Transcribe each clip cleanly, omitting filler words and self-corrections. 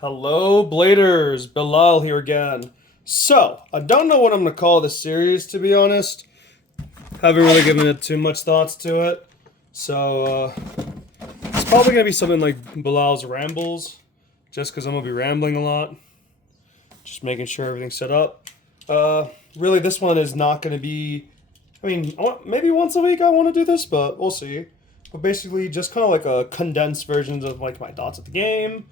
Hello, Bladers. Bilal here again. So, I don't know what I'm going to call this series, to be honest. Haven't really given it too much thoughts to it. So, it's probably going to be something like Belials Rambles, just because I'm going to be rambling a lot. Just making sure everything's set up. Really, this one is not going to be... maybe once a week I want to do this, but we'll see. But basically, just kind of like a condensed versions of like my thoughts of the game,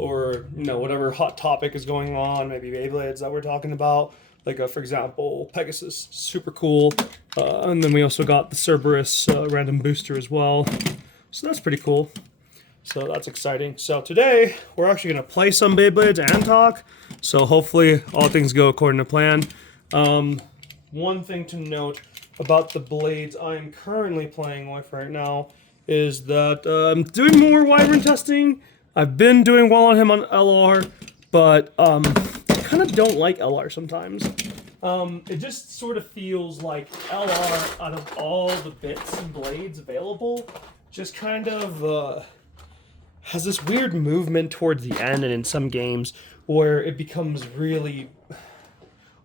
or whatever hot topic is going on, maybe Beyblades that we're talking about, like for example Pegasus, super cool, and then we also got the Cerberus random booster as well, so that's pretty cool, so that's exciting. So today we're actually going to play some Beyblades and talk, so hopefully all things go according to plan. One thing to note about the blades I'm currently playing with right now is that I'm doing more Wyvern testing. I've been doing well on him on LR, but I kind of don't like LR sometimes. It just sort of feels like LR, out of all the bits and blades available, just kind of has this weird movement towards the end and in some games where it becomes really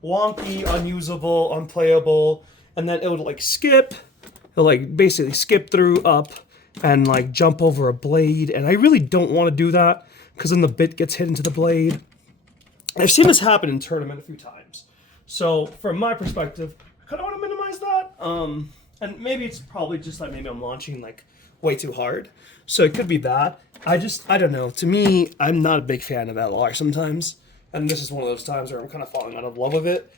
wonky, unusable, unplayable, and then it would like skip. It'll like basically skip through up and like jump over a blade, and I really don't want to do that because then the bit gets hit into the blade. I've seen this happen in tournament a few times, so from my perspective, I kind of want to minimize that. And maybe it's probably just like maybe I'm launching like way too hard, so it could be that. I don't know. To me, I'm not a big fan of LR sometimes, and this is one of those times where I'm kind of falling out of love with it.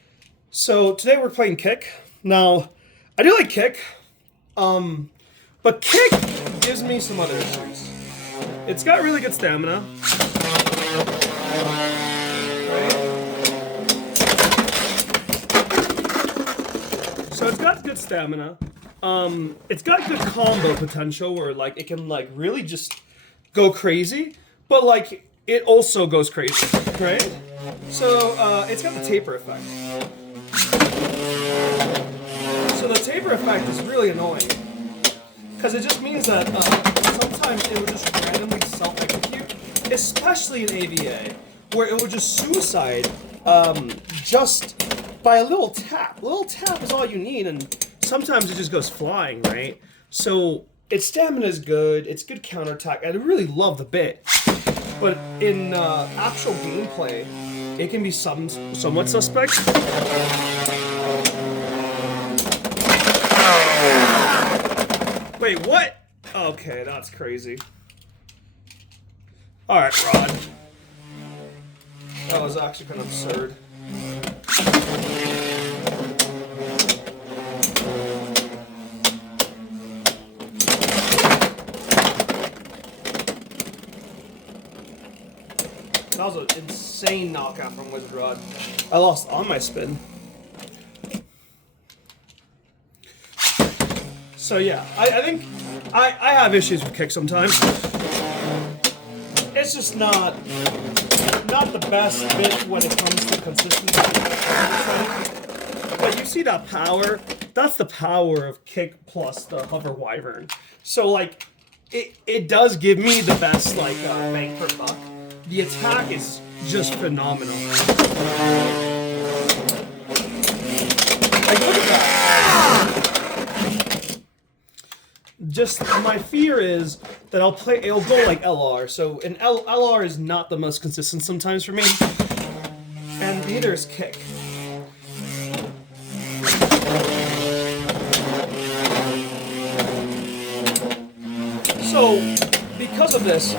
So today we're playing Kick. Now, I do like Kick. But Kick gives me some other issues. It's got really good stamina. Right? So it's got good stamina. It's got good combo potential where like it can like really just go crazy, but like it also goes crazy, right? So it's got the taper effect. So the taper effect is really annoying. Because it just means that sometimes it would just randomly self-execute, especially in AVA, where it would just suicide just by a little tap. A little tap is all you need, and sometimes it just goes flying, right? So its stamina is good, it's good counterattack, and I really love the bit. But in actual gameplay, it can be somewhat suspect. Wait, what? Okay, that's crazy. Alright, Rod. That was actually kind of absurd. That was an insane knockout from Wizard Rod. I lost on my spin. So yeah, I think I have issues with Kick sometimes. It's just not the best bit when it comes to consistency. But you see that power? That's the power of Kick plus the Hover Wyvern. So like, it does give me the best like bang for buck. The attack is just phenomenal. Like look at that. Just my fear is that it'll go like LR. So LR is not the most consistent sometimes for me, and neither is Kick. So because of this,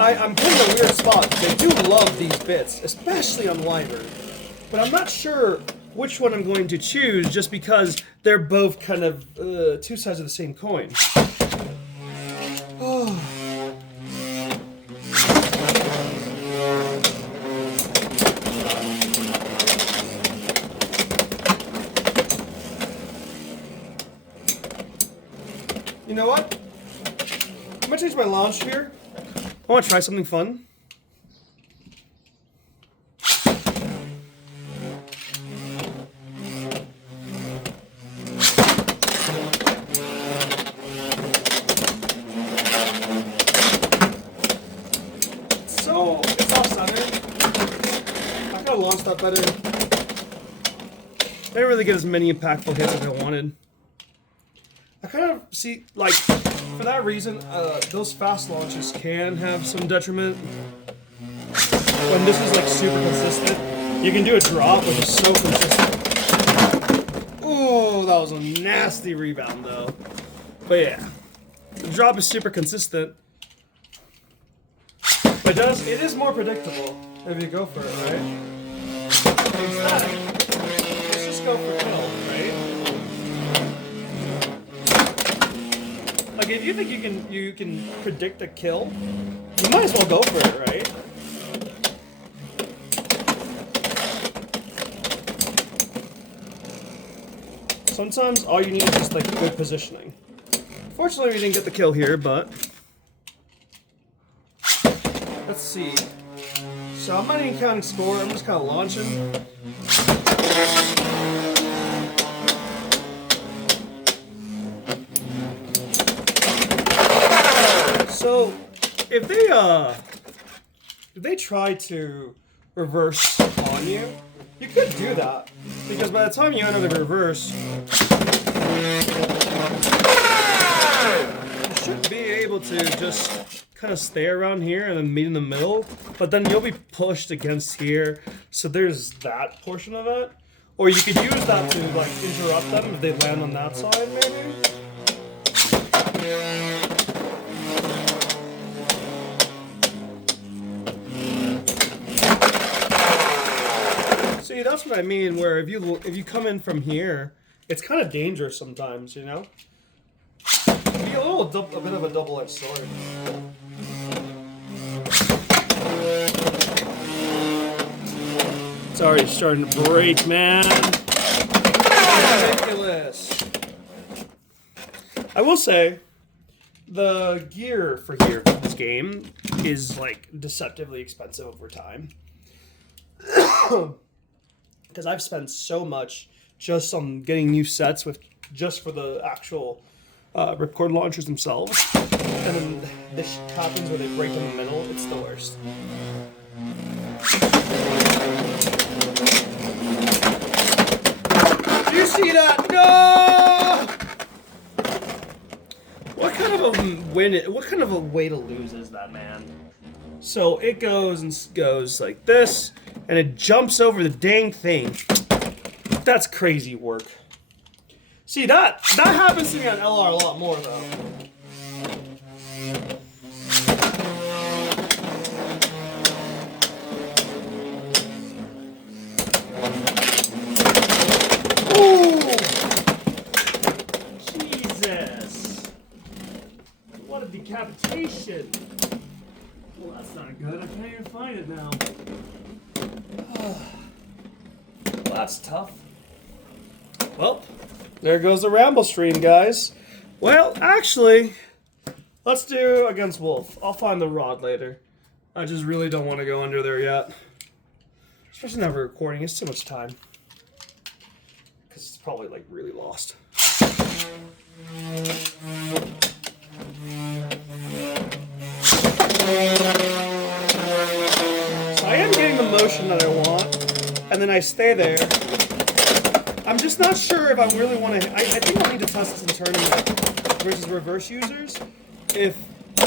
I'm put in a weird spot. I do love these bits, especially on Wyvern, but I'm not sure which one I'm going to choose just because they're both kind of two sides of the same coin. You know what? I'm gonna change my launch here. I want to try something fun. counter. I could have launched that better. Didn't really get as many impactful hits as I wanted. I kind of see, like, for that reason, those fast launches can have some detriment. When this is like super consistent, you can do a drop which is so consistent. Oh, that was a nasty rebound though. But yeah, the drop is super consistent. But it is more predictable if you go for it, right? Instead, let's just go for kill, right? Like if you think you can predict a kill, you might as well go for it, right? Sometimes all you need is just like good positioning. Fortunately, we didn't get the kill here, but let's see. So I'm not even counting score. I'm just kind of launching. So if they try to reverse on you, you could do that, because by the time you enter the reverse, you should be able to just kind of stay around here and then meet in the middle, but then you'll be pushed against here, so there's that portion of it. Or you could use that to like interrupt them if they land on that side, maybe. See, that's what I mean, where if you come in from here, it's kind of dangerous sometimes, you know? It'd be a bit of a double-edged sword. It's already starting to break, man. Ridiculous. I will say, the gear for this game is like deceptively expensive over time. Because I've spent so much just on getting new sets just for the actual ripcord launchers themselves, and then this happens where they break in the middle. It's the worst. Do you see that? No! What kind of a win? What kind of a way to lose is that, man? So it goes like this, and it jumps over the dang thing. That's crazy work. See, that happens to me on LR a lot more, though. Ooh! Jesus! What a decapitation! Well, that's not good. I can't even find it now. Well, that's tough. Well, there goes the Ramble stream, guys. Well, actually, let's do against Wolf. I'll find the rod later. I just really don't want to go under there yet. Especially not for recording. It's too much time. Because it's probably, like, really lost. So I am getting the motion that I want. And then I stay there. I'm just not sure if I really want to. I think I'll need to test this in tournament versus reverse users. If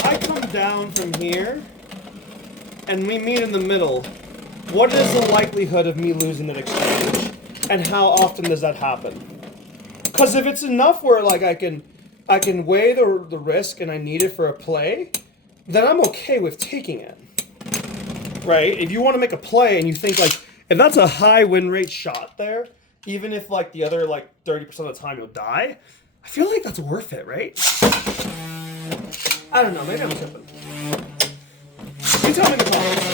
I come down from here and we meet in the middle, what is the likelihood of me losing that exchange? And how often does that happen? Because if it's enough where like I can weigh the risk and I need it for a play, then I'm okay with taking it. Right? If you want to make a play and you think like, if that's a high win rate shot there, even if like the other like 30% of the time you'll die, I feel like that's worth it, right? I don't know, maybe I'm tripping. You tell me in the comments.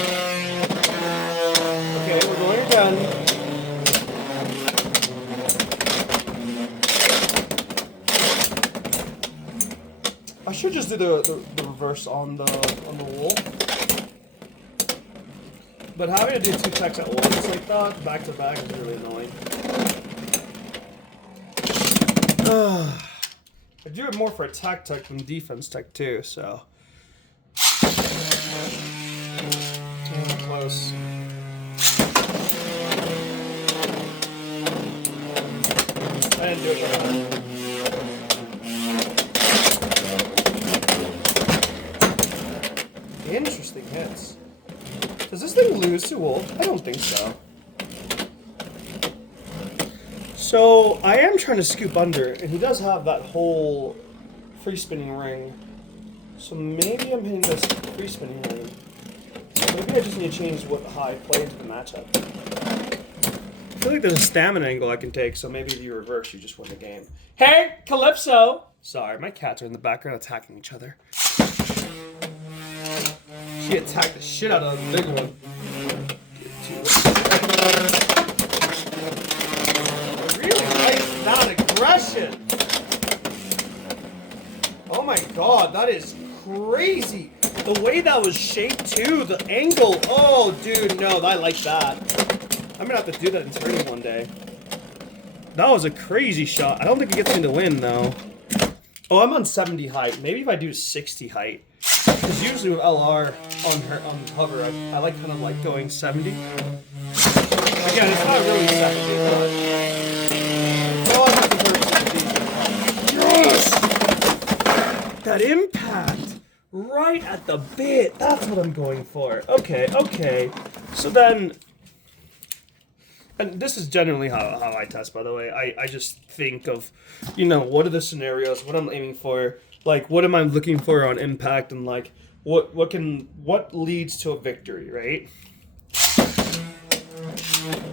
Okay, we're going again. I should just do the reverse on the wolf. But having to do two techs at once like that, back to back, is really annoying. I do it more for attack tech than defense tech too, so. Close. close. I didn't do it right. Interesting hits. Does this thing lose to Wolf? I don't think so. So, I am trying to scoop under, and he does have that whole free spinning ring. So maybe I'm hitting this free spinning ring. Maybe I just need to change how I play into the matchup. I feel like there's a stamina angle I can take, so maybe if you reverse, you just win the game. Hey, Calypso! Sorry, my cats are in the background attacking each other. She attacked the shit out of the big one. I really like that aggression. Oh my god, that is crazy. The way that was shaped too, the angle. Oh, dude, no, I like that. I'm gonna have to do that in tournament one day. That was a crazy shot. I don't think it gets me to win though. Oh, I'm on 70 height. Maybe if I do 60 height. Because usually with LR on hover, I like kind of like going 70. Again, it's not really 70, but oh, I'm happy for yes! That impact right at the bit. That's what I'm going for. Okay, okay. So then, and this is generally how I test, by the way. I just think of, you know, what are the scenarios, what I'm aiming for, like what am I looking for on impact, and like what leads to a victory, right?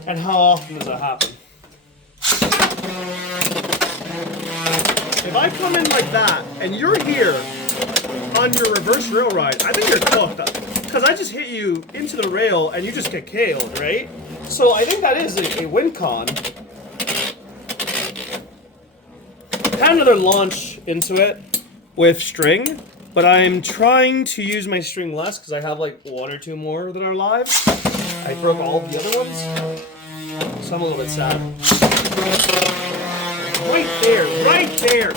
And how often does that happen? If I come in like that and you're here on your reverse rail ride, I think you're cooked. Because I just hit you into the rail and you just get KO'd, right? So I think that is a win con. Had another launch into it with string, but I'm trying to use my string less because I have like one or two more that are live. I broke all the other ones, so I'm a little bit sad. Right there, right there.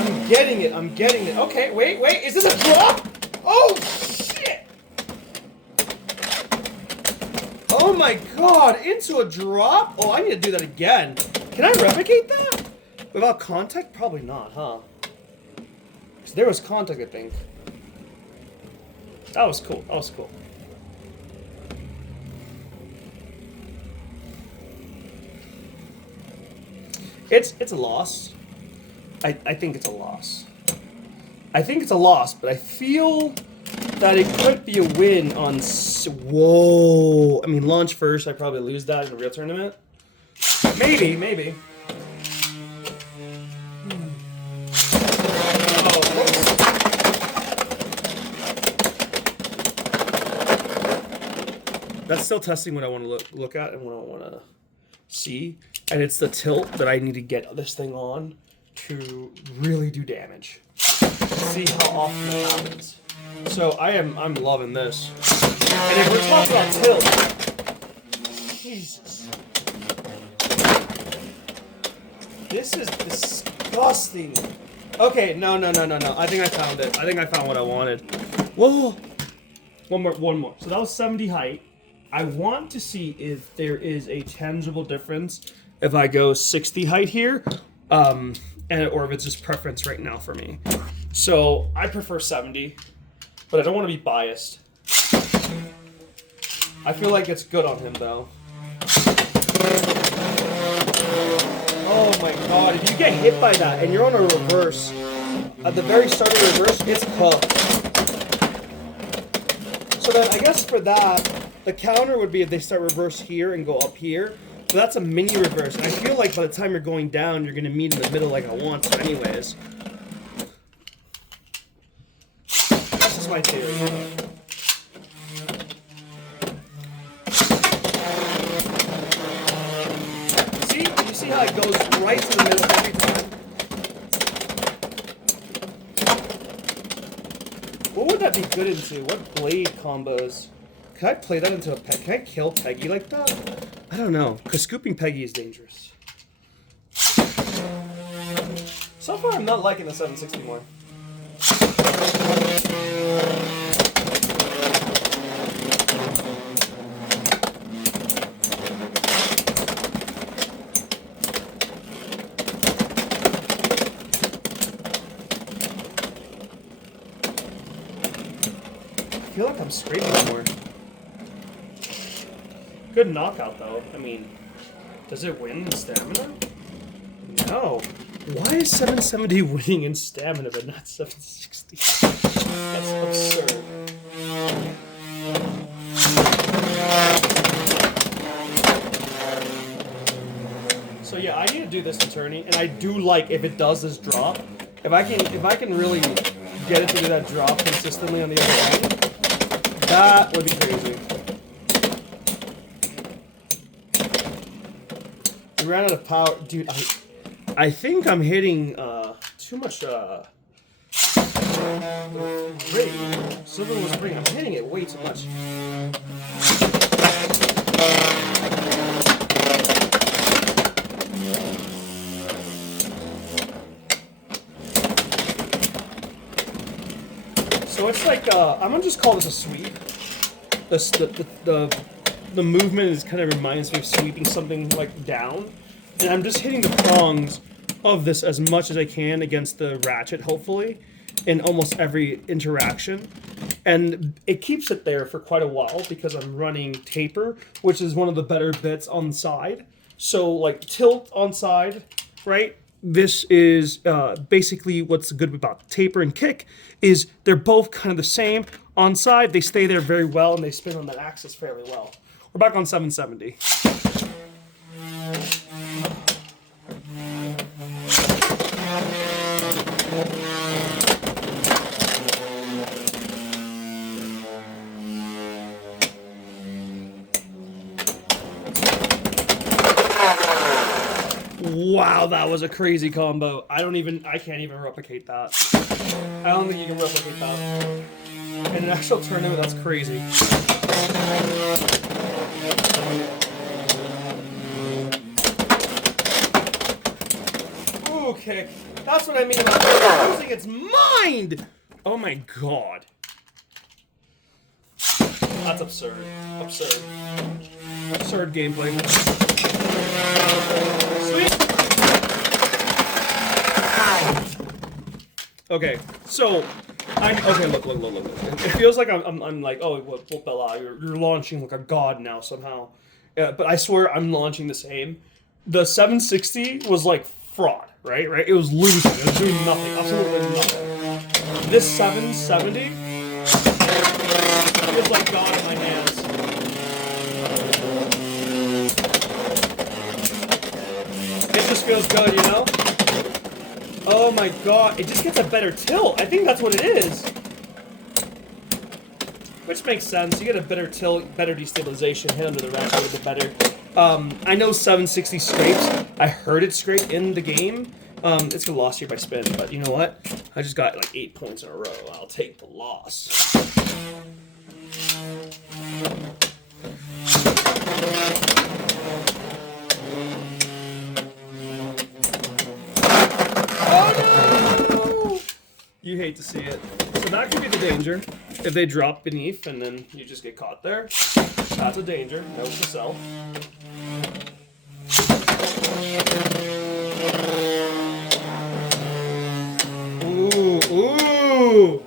I'm getting it, I'm getting it. Okay, wait, is this a drop? Oh, shit! Oh my god, into a drop? Oh, I need to do that again. Can I replicate that? Without contact? Probably not, huh? Because there was contact, I think. That was cool, that was cool. It's a loss. I think it's a loss. I think it's a loss, but I feel that it could be a win on... Whoa! I mean, launch first, I probably lose that in a real tournament. Maybe, maybe. That's still testing what I want to look at and what I want to see. And it's the tilt that I need to get this thing on to really do damage. See how often it happens. So I'm loving this. And if we're talking about tilt, Jesus. This is disgusting. Okay, no. I think I found it. I think I found what I wanted. Whoa. One more. So that was 70 height. I want to see if there is a tangible difference if I go 60 height here, or if it's just preference right now for me. So I prefer 70, but I don't want to be biased. I feel like it's good on him though. Oh my god, if you get hit by that and you're on a reverse, at the very start of the reverse, it's cooked. So then I guess for that, the counter would be if they start reverse here and go up here. So that's a mini reverse. And I feel like by the time you're going down, you're going to meet in the middle like I want to anyways. This is my theory. See? You see how it goes right to the middle every time? What would that be good into? What blade combos? Can I play that into a Peg? Can I kill Peggy like that? I don't know, because scooping Peggy is dangerous. So far, I'm not liking the 760 more. feel like I'm scraping more. Good knockout, though. I mean, does it win in stamina? No. Why is 770 winning in stamina but not 760? That's absurd. So yeah, I need to do this in tourney, and I do like if it does this drop. If I can really get it to do that drop consistently on the other end, that would be crazy. We ran out of power, dude. I think I'm hitting too much ring. Silver was ring. I'm hitting it way too much. So it's like I'm gonna just call this a sweep. The movement is kind of reminds me of sweeping something like down, and I'm just hitting the prongs of this as much as I can against the ratchet, hopefully, in almost every interaction. And it keeps it there for quite a while because I'm running taper, which is one of the better bits on the side. So like tilt on side, right? This is basically what's good about taper and kick is they're both kind of the same. On side, they stay there very well and they spin on that axis fairly well. We're back on 770. Wow, that was a crazy combo. I can't even replicate that. I don't think you can replicate that. In an actual tournament, that's crazy. Ooh, kick. That's what I mean about losing its mind! Oh my god. That's absurd. Absurd. Absurd gameplay. Sweet! Okay, so okay, look. It feels like I'm like, oh, well, Bella, you're launching like a god now somehow. Yeah, but I swear I'm launching the same. The 760 was like fraud, right? It was losing. It was doing nothing, absolutely nothing. This 770 feels like god in my hands. It just feels good, you know? Oh my god, it just gets a better tilt. I think that's what it is. Which makes sense. You get a better tilt, better destabilization, hit under the ratchet a little bit better. I know 760 scrapes. I heard it scrape in the game. It's gonna loss here by spin, but you know what? I just got like 8 points in a row. I'll take the loss. You hate to see it. So that could be the danger. If they drop beneath and then you just get caught there, that's a danger. Note to self. Ooh.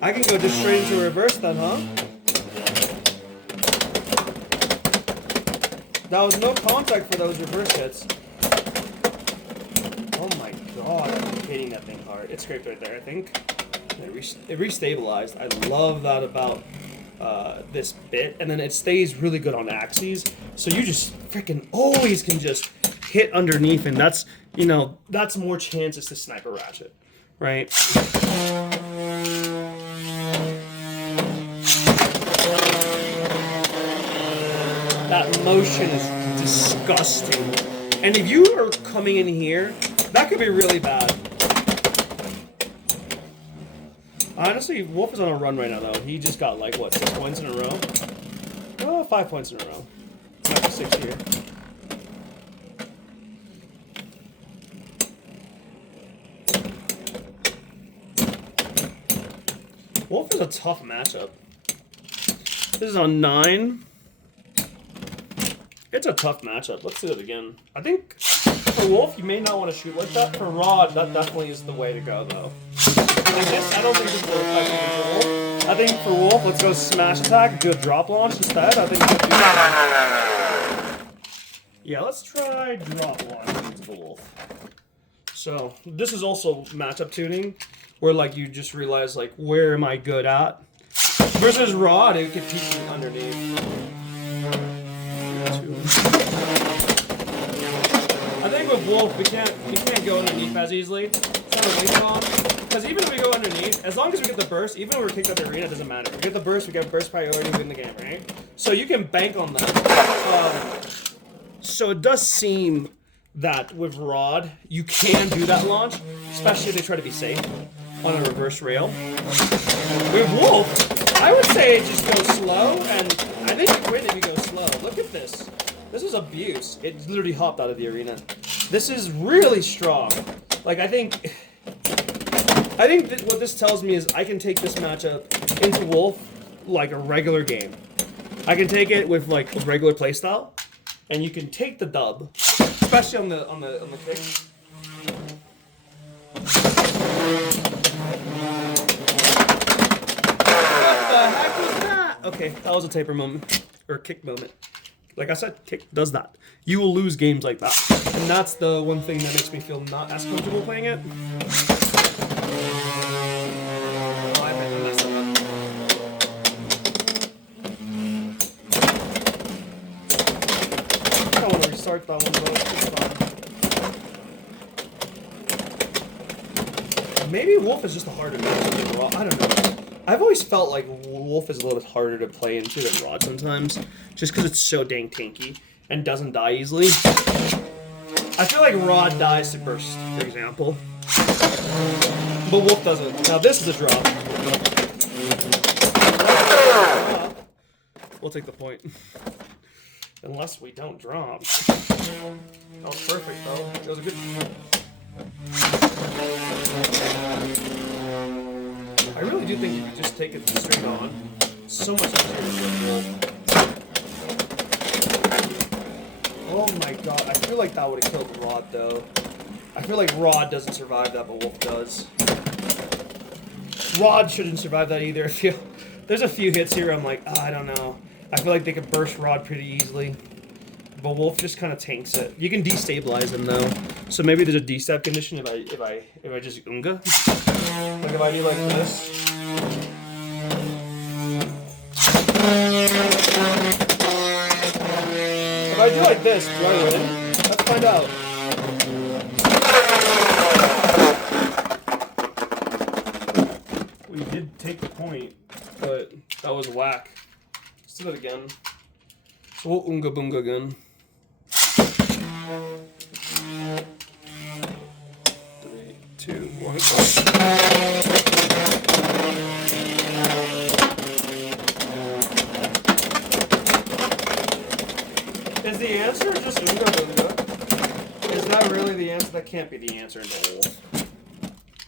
I can go just straight into reverse then, huh? That was no contact for those reverse hits. Oh my god, I'm hitting that thing hard. It scraped right there, I think. It restabilized. I love that about this bit. And then it stays really good on axes. So you just freaking always can just hit underneath. And that's, you know, that's more chances to snipe a ratchet. Right? That motion is disgusting. And if you are coming in here, that could be really bad. Honestly, Wolf is on a run right now, though. He just got, like, what, 6 points in a row? Oh, 5 points in a row. Not 6 here. Wolf is a tough matchup. This is on 9. It's a tough matchup. Let's do it again. I think for Wolf, you may not want to shoot like that. For Rod, that definitely is the way to go, though. I don't think this will affect control. I think for Wolf, let's go smash attack and do a drop launch instead. I think we should do that. Yeah, let's try drop launch into the Wolf. So this is also matchup tuning, where like you just realize like where am I good at. Versus Rod, it could teach me underneath. I think with Wolf, we can't go underneath as easily. It's not a waste off. Because even if we go underneath, as long as we get the burst, even when we're kicked out the arena, it doesn't matter. We get the burst, we get burst priority, we win the game, right? So you can bank on that. So it does seem that with Rod, you can do that launch, especially if they try to be safe on a reverse rail. With Wolf, I would say just go slow, and I think you win if you go slow. Look at this. This is abuse. It literally hopped out of the arena. This is really strong. Like, I think that what this tells me is I can take this matchup into Wolf like a regular game. I can take it with like a regular playstyle, and you can take the dub, especially on the kick. What the heck was that? Okay, that was a taper moment or kick moment. Like I said, kick does that. You will lose games like that, and that's the one thing that makes me feel not as comfortable playing it. I don't want to restart that one though. Maybe Wolf is just a harder matchup than Rod. I don't know. I've always felt like Wolf is a little bit harder to play into than Rod sometimes, just because it's so dang tanky and doesn't die easily. I feel like Rod dies to burst, for example. But Wolf doesn't. Now this is a drop. We'll take the point. Unless we don't drop. That was perfect though. That was a good... I really do think you could just take it straight on. So much easier with Wolf. Oh my god, I feel like that would have killed Rod though. I feel like Rod doesn't survive that, but Wolf does. Rod shouldn't survive that either. There's a few hits here I'm like, oh, I don't know. I feel like they could burst Rod pretty easily. But Wolf just kind of tanks it. You can destabilize him though. So maybe there's a D-step condition if I just Unga. Like if I do like this. If I do like this, do I win? Let's find out. We did take the point, but that was whack. Let's do that again. So we'll Unga Bunga again. 3, 2, 1, go. Is the answer just Unga Bunga? Is that really the answer? That can't be the answer in the Wolf.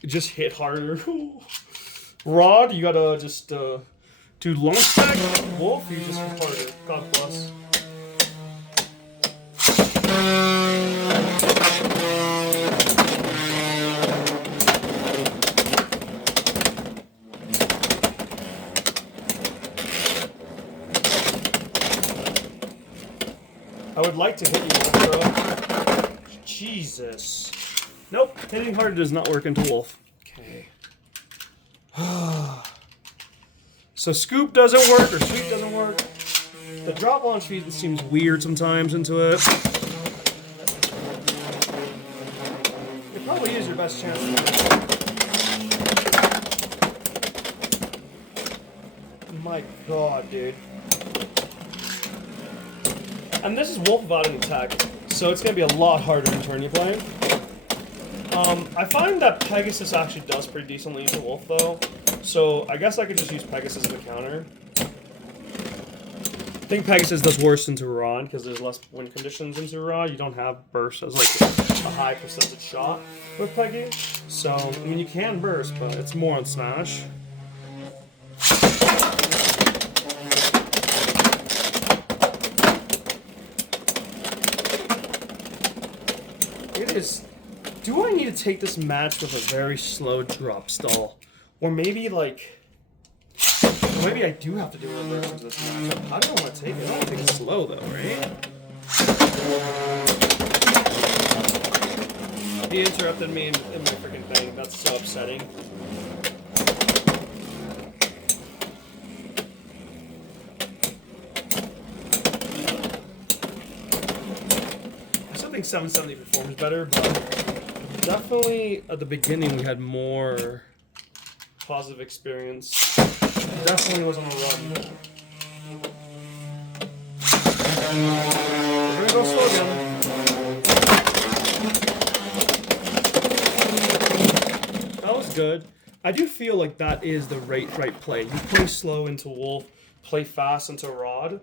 Just hit harder. Rod, you gotta just do long stack. Wolf, you just hit harder. God bless. I would like to hit you, bro. Jesus. Nope, hitting hard does not work into Wolf. Okay. So Scoop doesn't work, or Sweep doesn't work. The drop launch feed seems weird sometimes into it. It probably is your best chance to win. My god, dude. And this is Wolf without an attack, so it's going to be a lot harder in turn you play. I find that Pegasus actually does pretty decently into Wolf, though. So I guess I could just use Pegasus as a counter. I think Pegasus does worse into Rod, because there's less win conditions into Rod. You don't have burst as like a high percentage shot with Peggy. So, I mean, you can burst, but it's more on Smash. It is... Do I need to take this match with a very slow drop stall? Or maybe like... So maybe I do have to do a reverse into this matchup. How do I want to take it? I don't want to take it slow though, right? He interrupted me in my freaking thing. That's so upsetting. I still think 770 performs better, but definitely at the beginning we had more positive experience. Definitely was on a run. We're gonna go slow again. That was good. I do feel like that is the right play. You play slow into Wolf, play fast into Rod,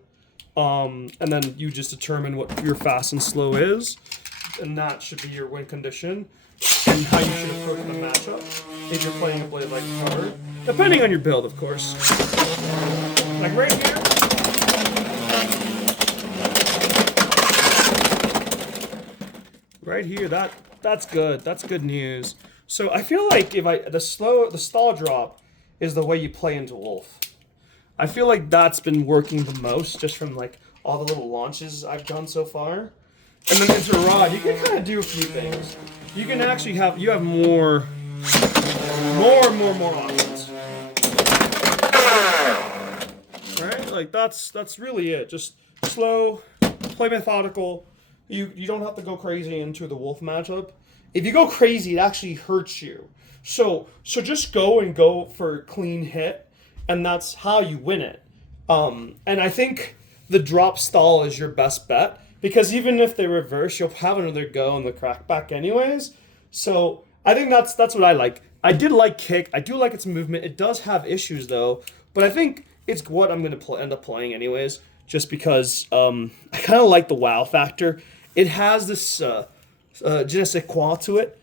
and then you just determine what your fast and slow is, and that should be your win condition, and how you should approach the matchup if you're playing a blade like card, depending on your build, of course. Like right here. Right here, that's good. That's good news. So I feel like if the stall drop is the way you play into Wolf. I feel like that's been working the most just from like all the little launches I've done so far. And then into Rod, you can kind of do a few things. You can actually have more options. Right? Like that's really it. Just slow, play methodical. You don't have to go crazy into the Wolf matchup. If you go crazy, it actually hurts you. So just go for a clean hit, and that's how you win it. And I think the drop stall is your best bet, because even if they reverse, you'll have another go in the crackback anyways. So I think that's what I like. I did like kick. I do like its movement. It does have issues though, but I think it's what I'm going to end up playing anyways, just because I kind of like the wow factor. It has this je ne sais quoi to it,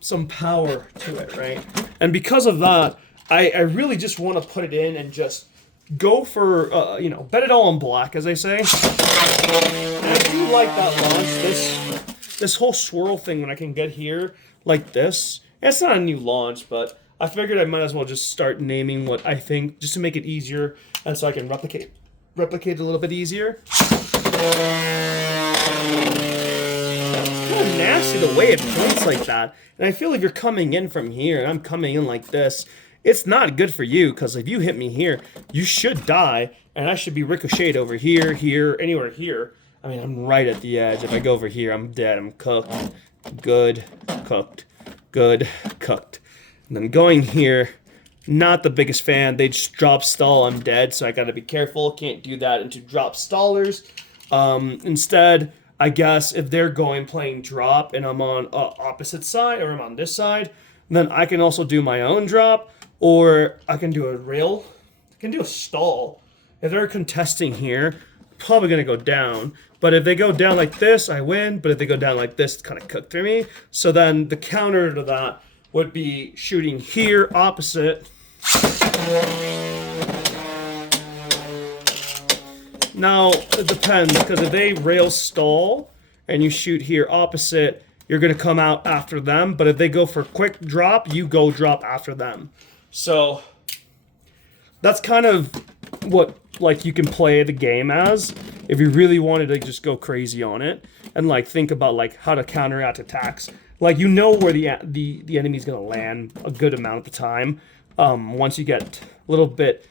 some power to it, right? And because of that, I really just want to put it in and just go for, bet it all on black, as I say. And I do like that launch, this whole swirl thing when I can get here like this. It's not a new launch, but I figured I might as well just start naming what I think, just to make it easier, and so I can replicate a little bit easier. It's kind of nasty the way it points like that. And I feel if you're coming in from here and I'm coming in like this, it's not good for you, because if you hit me here, you should die, and I should be ricocheted over here, anywhere here. I mean, I'm right at the edge. If I go over here, I'm dead. I'm cooked. Good, cooked. Good, cooked. And then going here, not the biggest fan. They just drop stall, I'm dead, so I gotta be careful. Can't do that into drop stallers. Instead, I guess if they're playing drop and I'm on opposite side, or I'm on this side, then I can also do my own drop, or I can do a rail. I can do a stall. If they're contesting here, probably gonna go down. But if they go down like this, I win. But if they go down like this, it's kind of cooked for me. So then the counter to that would be shooting here opposite. Now, it depends, because if they rail stall and you shoot here opposite, you're going to come out after them. But if they go for quick drop, you go drop after them. So that's kind of what you can play the game as, if you really wanted to just go crazy on it and think about how to counteract attacks. Where the enemy's going to land a good amount of the time. Once you get a little bit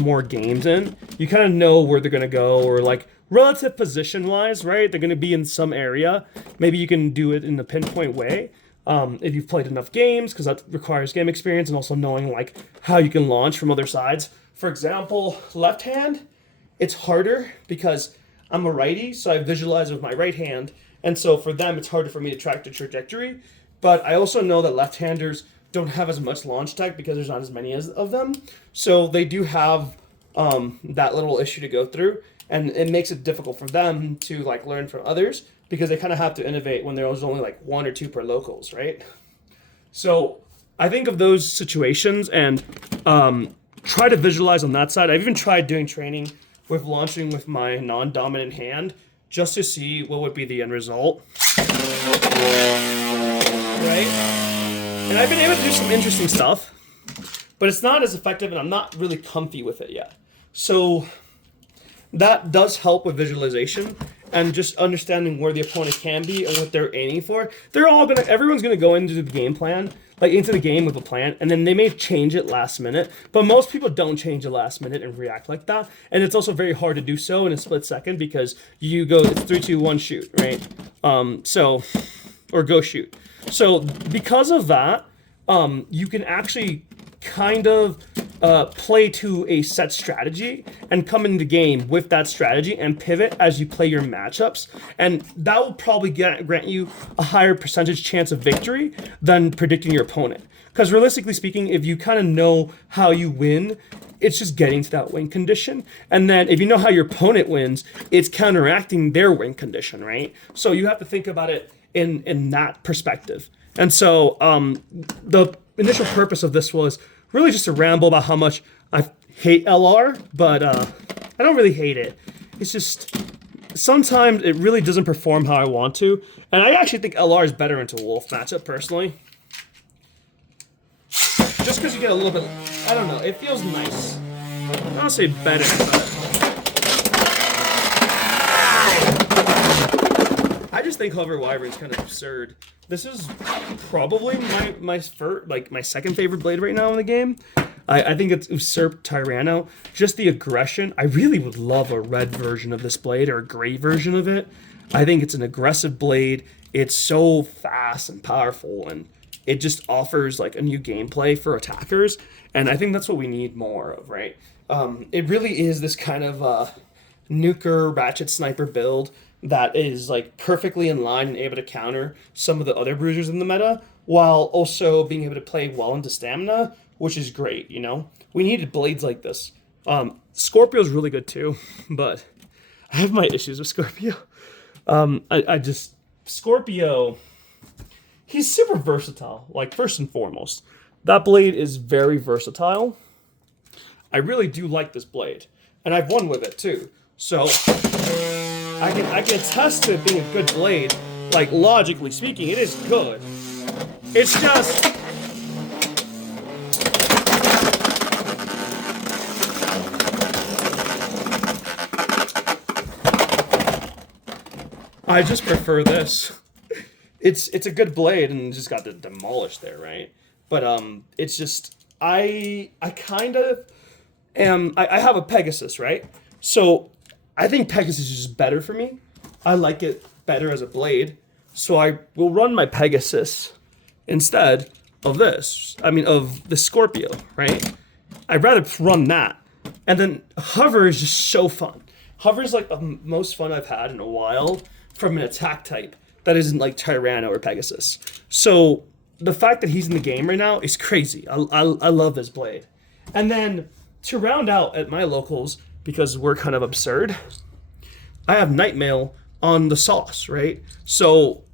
more games in, you kind of know where they're going to go, or relative position wise, right? They're going to be in some area. Maybe you can do it in a pinpoint way if you've played enough games, because that requires game experience and also knowing how you can launch from other sides. For example, left hand, it's harder because I'm a righty, so I visualize with my right hand, and so for them it's harder for me to track the trajectory. But I also know that left-handers don't have as much launch tech because there's not as many of them, so they do have that little issue to go through, and it makes it difficult for them to learn from others, because they kind of have to innovate when there's only one or two per locals, right? So I think of those situations and try to visualize on that side. I've even tried doing training with launching with my non-dominant hand just to see what would be the end result. Right? And I've been able to do some interesting stuff. but it's not as effective, and I'm not really comfy with it yet. So that does help with visualization and just understanding where the opponent can be and what they're aiming for. Everyone's gonna go into the game plan, like into the game with a plan, and then they may change it last minute. But most people don't change it last minute and react like that. And it's also very hard to do so in a split second because you go, it's 3, 2, 1, shoot, right? Or go shoot. So because of that, you can actually kind of play to a set strategy and come into the game with that strategy and pivot as you play your matchups, and that will probably grant you a higher percentage chance of victory than predicting your opponent. Because realistically speaking, if you kind of know how you win, it's just getting to that win condition, and then if you know how your opponent wins, it's counteracting their win condition, right? So you have to think about it in that perspective. And so the initial purpose of this was really just to ramble about how much I hate LR, but I don't really hate it. It's just sometimes it really doesn't perform how I want to, and I actually think LR is better into Wolf matchup personally. Just because you get a little bit, I don't know, it feels nice. I don't say better, but I just think Hover Wyvern is kind of absurd. This is probably my second favorite blade right now in the game. I think it's Usurp Tyranno. Just the aggression. I really would love a red version of this blade or a gray version of it. I think it's an aggressive blade. It's so fast and powerful, and it just offers like a new gameplay for attackers. And I think that's what we need more of, right? It really is this kind of nuker ratchet sniper build that is like perfectly in line and able to counter some of the other bruisers in the meta, while also being able to play well into stamina, which is great, you know? We needed blades like this. Scorpio's really good too, but I have my issues with Scorpio. Scorpio, he's super versatile, like first and foremost. That blade is very versatile. I really do like this blade, and I've won with it too. So I can attest to it being a good blade. Like logically speaking, it is good. It's just I just prefer this. It's a good blade and just got demolished there, right? But it's just I kind of am. I have a Pegasus, right? So I think Pegasus is just better for me. I like it better as a blade. So I will run my Pegasus instead of this. I mean, of the Scorpio, right? I'd rather run that. And then Hover is just so fun. Hover is like the most fun I've had in a while from an attack type that isn't like Tyranno or Pegasus. So the fact that he's in the game right now is crazy. I love this blade. And then to round out at my locals, because we're kind of absurd, I have Nightmail on the sauce, right? So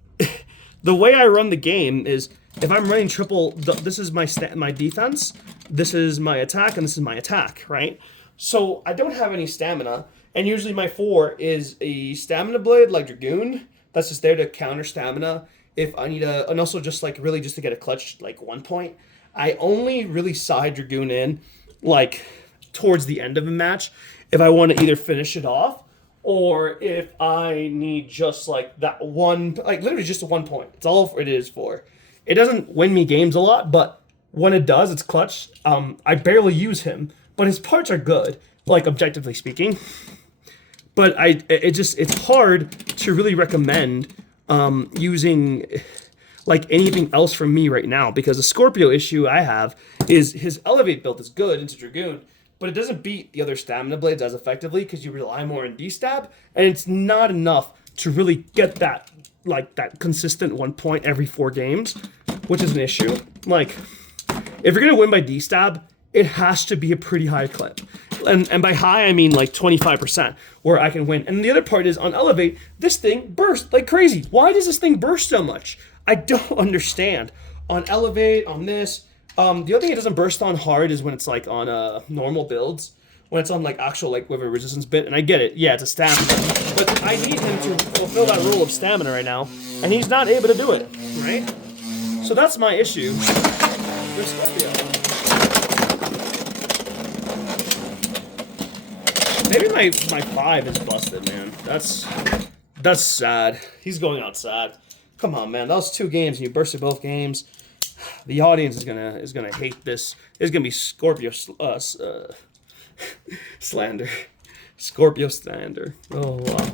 the way I run the game is if I'm running triple, this is my defense, this is my attack, and this is my attack, right? So I don't have any stamina, and usually my 4 is a stamina blade like Dragoon that's just there to counter stamina if I need and also just like really just to get a clutch like 1 point. I only really side Dragoon in like towards the end of a match if I want to either finish it off or if I need just like that one, like literally just a 1 point. It's all it is for. It doesn't win me games a lot, but when it does, it's clutch. I barely use him, but his parts are good, like objectively speaking. But it's hard to really recommend using like anything else from me right now, because the Scorpio issue I have is his Elevate build is good into Dragoon, but it doesn't beat the other stamina blades as effectively because you rely more on D-stab, and it's not enough to really get that like that consistent 1 point every 4 games, which is an issue. Like, if you're gonna win by D-stab, it has to be a pretty high clip. And by high, I mean like 25%, where I can win. And the other part is, on Elevate, this thing bursts like crazy. Why does this thing burst so much? I don't understand. On Elevate, on this, the other thing it doesn't burst on hard is when it's like on normal builds. When it's on like actual like with a resistance bit, and I get it, yeah, it's a stamina. But I need him to fulfill that role of stamina right now, and he's not able to do it, right? So that's my issue with Scorpio. maybe my 5 is busted, man. That's sad. He's going out sad. Come on, man. That was 2 games, and you bursted both games. The audience is gonna hate this. It's gonna be Scorpio slander. Scorpio slander. Oh wow.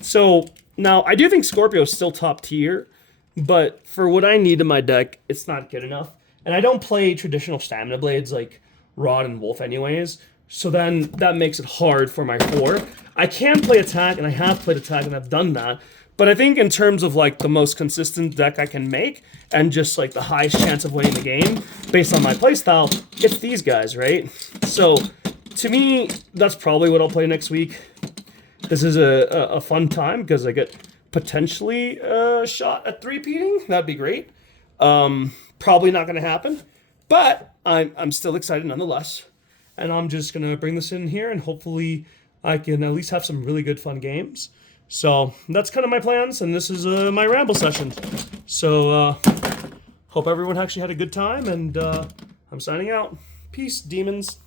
So now I do think Scorpio is still top tier, but for what I need in my deck, it's not good enough. And I don't play traditional stamina blades like Rod and Wolf anyways. So then that makes it hard for my 4. I can play attack, and I have played attack, and I've done that. But I think in terms of like the most consistent deck I can make, and just like the highest chance of winning the game, based on my playstyle, it's these guys, right? So to me, that's probably what I'll play next week. This is a fun time, because I get potentially a shot at 3-peating. That'd be great. Probably not going to happen, but I'm still excited nonetheless. And I'm just going to bring this in here, and hopefully I can at least have some really good fun games. So that's kind of my plans, and this is my ramble session. So hope everyone actually had a good time, and I'm signing out. Peace, demons.